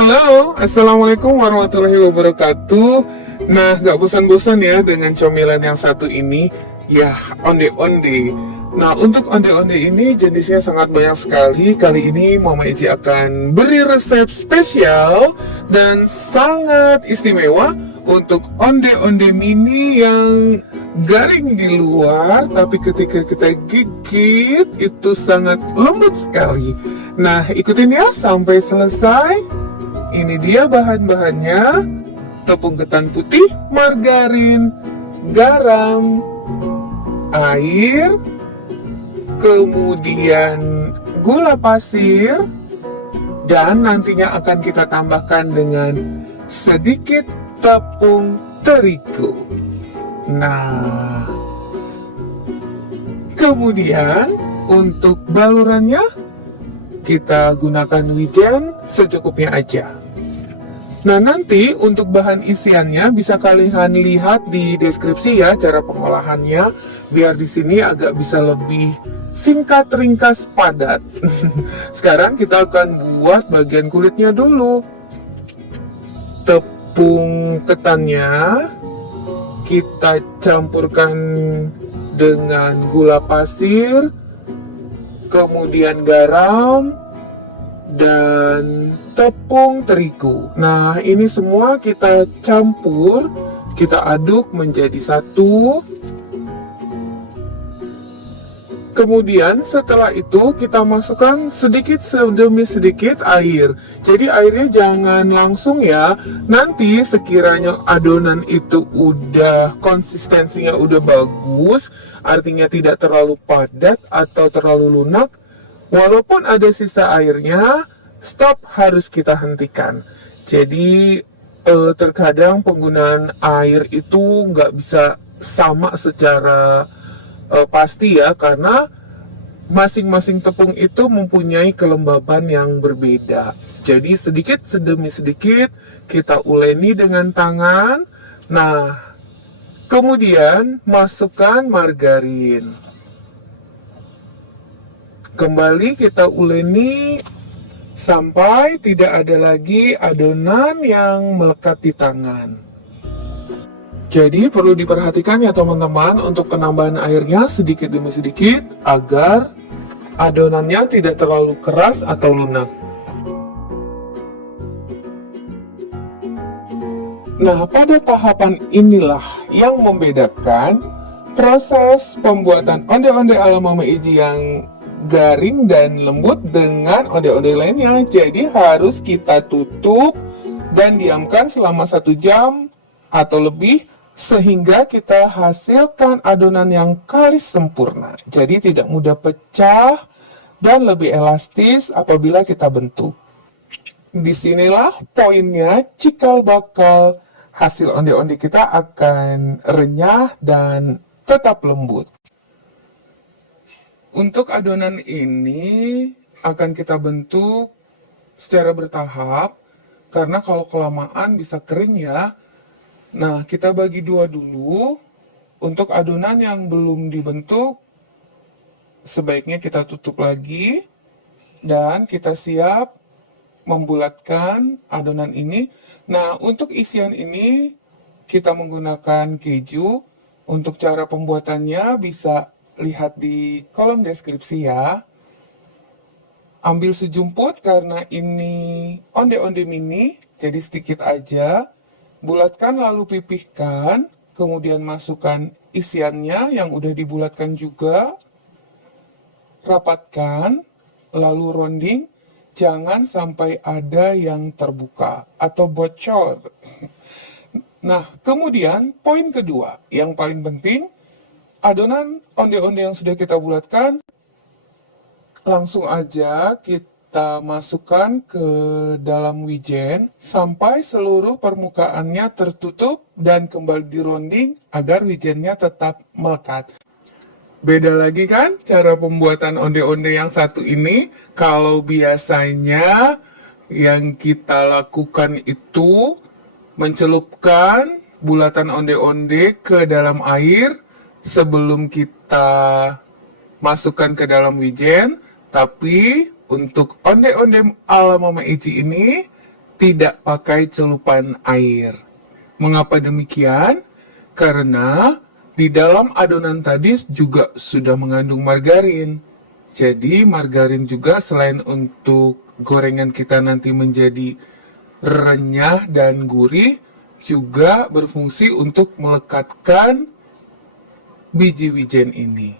Halo, Assalamualaikum warahmatullahi wabarakatuh. Nah, gak bosan-bosan ya dengan camilan yang satu ini, ya onde-onde. Nah, untuk onde-onde ini jenisnya sangat banyak sekali. Kali ini Mama Eci akan beri resep spesial dan sangat istimewa untuk onde-onde mini yang garing di luar, tapi ketika kita gigit itu sangat lembut sekali. Nah, ikutin ya sampai selesai. Ini dia bahan-bahannya: tepung ketan putih, margarin, garam, air, kemudian gula pasir, dan nantinya akan kita tambahkan dengan sedikit tepung terigu. Nah, kemudian untuk balurannya kita gunakan wijen secukupnya aja. Nah, nanti untuk bahan isiannya bisa kalian lihat di deskripsi ya cara pengolahannya, biar di sini agak bisa lebih singkat, ringkas, padat. Sekarang kita akan buat bagian kulitnya dulu. Tepung ketannya kita campurkan dengan gula pasir, kemudian garam, dan tepung terigu. Nah, ini semua kita campur, kita aduk menjadi satu. Kemudian setelah itu kita masukkan sedikit demi sedikit air. Jadi airnya jangan langsung ya. Nanti sekiranya adonan itu udah konsistensinya udah bagus, artinya tidak terlalu padat atau terlalu lunak, walaupun ada sisa airnya, stop, harus kita hentikan. Jadi terkadang penggunaan air itu nggak bisa sama secara pasti ya, karena masing-masing tepung itu mempunyai kelembaban yang berbeda. Jadi sedikit demi sedikit kita uleni dengan tangan. Nah, kemudian masukkan margarin. Kembali kita uleni sampai tidak ada lagi adonan yang melekat di tangan. Jadi perlu diperhatikan ya teman-teman untuk penambahan airnya sedikit demi sedikit agar adonannya tidak terlalu keras atau lunak. Nah, pada tahapan inilah yang membedakan proses pembuatan onde-onde ala Mama Eci yang garing dan lembut dengan onde-onde lainnya. Jadi harus kita tutup dan diamkan selama 1 jam atau lebih, sehingga kita hasilkan adonan yang kalis sempurna. Jadi tidak mudah pecah dan lebih elastis apabila kita bentuk. Disinilah poinnya, cikal bakal hasil onde-onde kita akan renyah dan tetap lembut. Untuk adonan ini akan kita bentuk secara bertahap, karena kalau kelamaan bisa kering ya. Nah, kita bagi dua dulu. Untuk adonan yang belum dibentuk, sebaiknya kita tutup lagi. Dan kita siap membulatkan adonan ini. Nah, untuk isian ini, kita menggunakan keju. Untuk cara pembuatannya bisa lihat di kolom deskripsi ya. Ambil sejumput karena ini onde-onde mini, jadi sedikit aja. Bulatkan lalu pipihkan, kemudian masukkan isiannya yang udah dibulatkan juga. Rapatkan, lalu ronding, jangan sampai ada yang terbuka atau bocor. Nah, kemudian poin kedua, yang paling penting, adonan onde-onde yang sudah kita bulatkan, langsung aja kita masukkan ke dalam wijen sampai seluruh permukaannya tertutup dan kembali dironding agar wijennya tetap melekat. Beda lagi kan cara pembuatan onde-onde yang satu ini. Kalau biasanya yang kita lakukan itu mencelupkan bulatan onde-onde ke dalam air sebelum kita masukkan ke dalam wijen. Tapi untuk onde-onde ala Mama Eci ini, tidak pakai celupan air. Mengapa demikian? Karena di dalam adonan tadi juga sudah mengandung margarin. Jadi margarin juga selain untuk gorengan kita nanti menjadi renyah dan gurih, juga berfungsi untuk melekatkan biji wijen ini.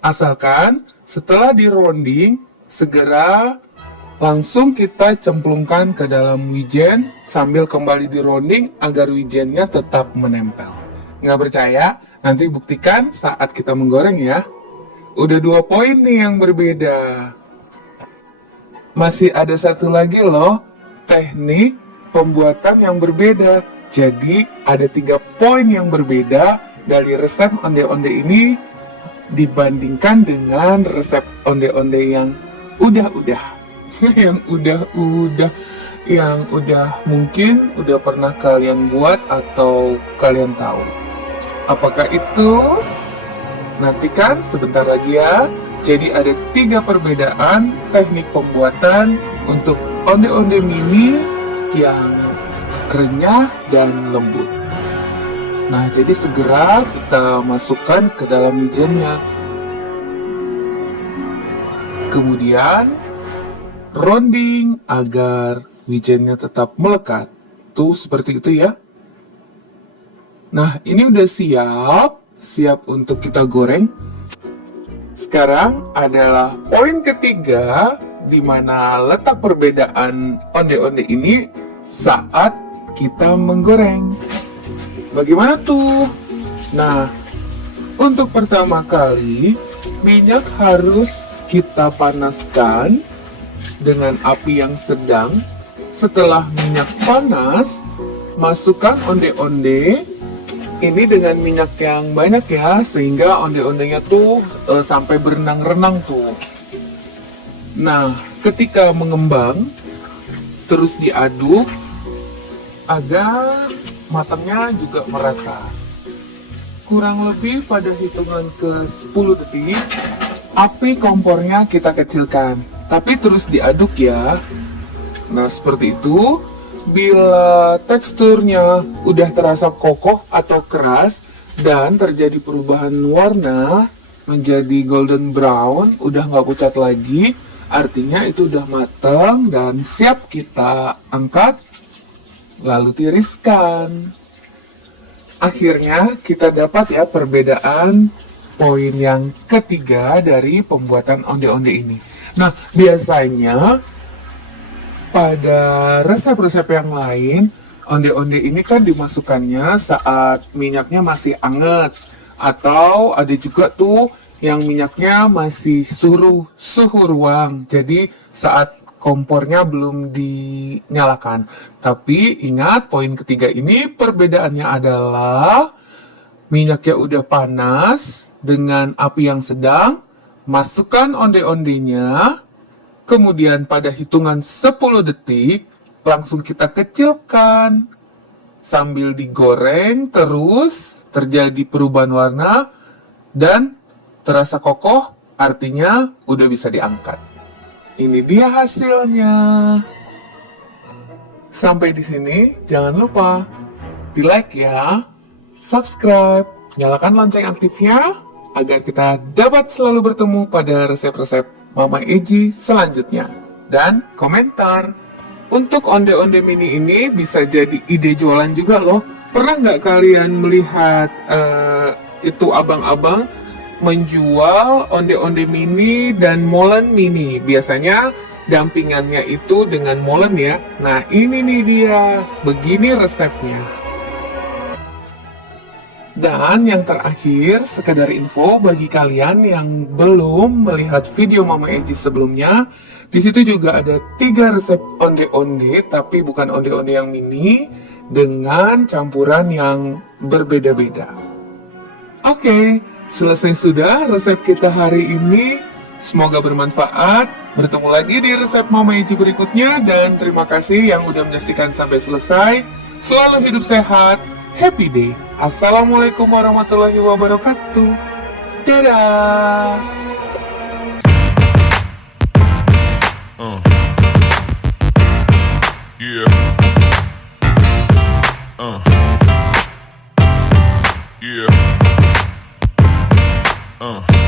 Asalkan setelah dironding, segera langsung kita cemplungkan ke dalam wijen sambil kembali dironding agar wijennya tetap menempel. Nggak percaya? Nanti buktikan saat kita menggoreng ya. Udah 2 poin nih yang berbeda. Masih ada satu lagi loh, teknik pembuatan yang berbeda. Jadi ada 3 poin yang berbeda dari resep onde-onde ini dibandingkan dengan resep onde-onde yang udah-udah. yang udah mungkin udah pernah kalian buat atau kalian tahu. Apakah itu? Nantikan sebentar lagi ya. Jadi ada 3 perbedaan teknik pembuatan untuk onde-onde mini yang renyah dan lembut. Nah, jadi segera kita masukkan ke dalam wijennya. Kemudian ronding agar wijennya tetap melekat. Tuh seperti itu ya. Nah, ini udah siap untuk kita goreng. Sekarang adalah poin ketiga, di mana letak perbedaan onde-onde ini saat kita menggoreng. Bagaimana tuh? Nah, untuk pertama kali, minyak harus kita panaskan dengan api yang sedang. Setelah minyak panas, masukkan onde-onde. Ini dengan minyak yang banyak ya, sehingga onde-ondenya tuh sampai berenang-renang tuh. Nah, ketika mengembang, terus diaduk agar matangnya juga merata. Kurang lebih pada hitungan ke 10 detik, api kompornya kita kecilkan, tapi terus diaduk ya. Nah, seperti itu. Bila teksturnya udah terasa kokoh atau keras dan terjadi perubahan warna menjadi golden brown, udah nggak pucat lagi, artinya itu udah matang dan siap kita angkat, lalu tiriskan. Akhirnya kita dapat ya perbedaan poin yang ketiga dari pembuatan onde-onde ini. Nah, biasanya pada resep-resep yang lain, onde-onde ini kan dimasukkannya saat minyaknya masih anget. Atau ada juga tuh yang minyaknya masih suhu ruang. Jadi saat kompornya belum dinyalakan. Tapi ingat poin ketiga ini perbedaannya adalah minyaknya udah panas dengan api yang sedang. Masukkan onde-ondenya. Kemudian pada hitungan 10 detik, langsung kita kecilkan. Sambil digoreng terus, terjadi perubahan warna, dan terasa kokoh, artinya udah bisa diangkat. Ini dia hasilnya. Sampai di sini, jangan lupa di-like ya, subscribe, nyalakan lonceng aktifnya, agar kita dapat selalu bertemu pada resep-resep Mama Eji selanjutnya. Dan komentar. Untuk onde-onde mini ini bisa jadi ide jualan juga loh. Pernah nggak kalian melihat itu abang-abang menjual onde-onde mini dan molen mini? Biasanya dampingannya itu dengan molen ya. Nah, ini nih dia. Begini resepnya. Dan yang terakhir, sekedar info bagi kalian yang belum melihat video Mama Eji sebelumnya, di situ juga ada 3 resep onde-onde, tapi bukan onde-onde yang mini, dengan campuran yang berbeda-beda. Oke, selesai sudah resep kita hari ini. Semoga bermanfaat. Bertemu lagi di resep Mama Eji berikutnya, dan terima kasih yang udah menyaksikan sampai selesai. Selalu hidup sehat. Happy day. Assalamualaikum warahmatullahi wabarakatuh. Dadah. Yeah. Uh.